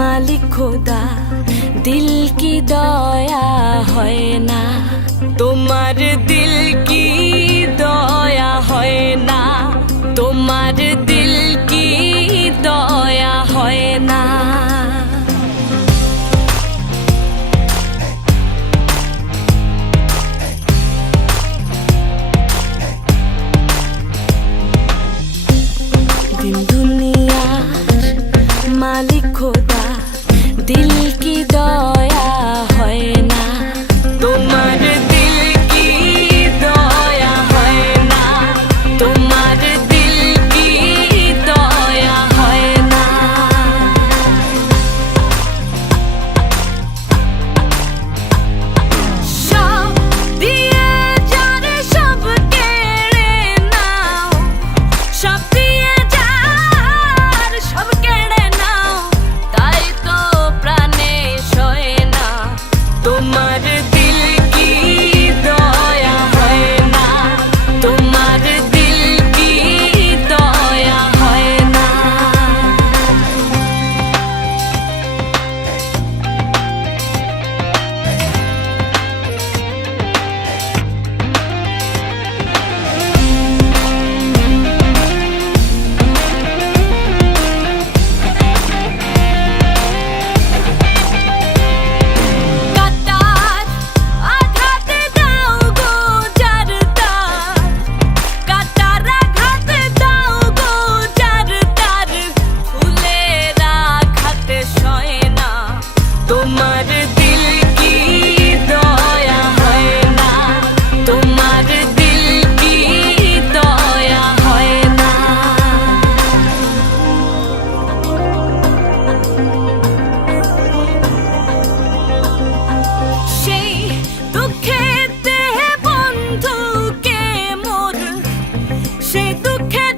মালিক খোদা, দিল কি দয়া হয় না? তোমার দিল কি দয়া হয় না? তোমার দিল কি দয়া হয় না? দিন দুনিয়া মালিক খোদা Tilki. সেই দুঃখে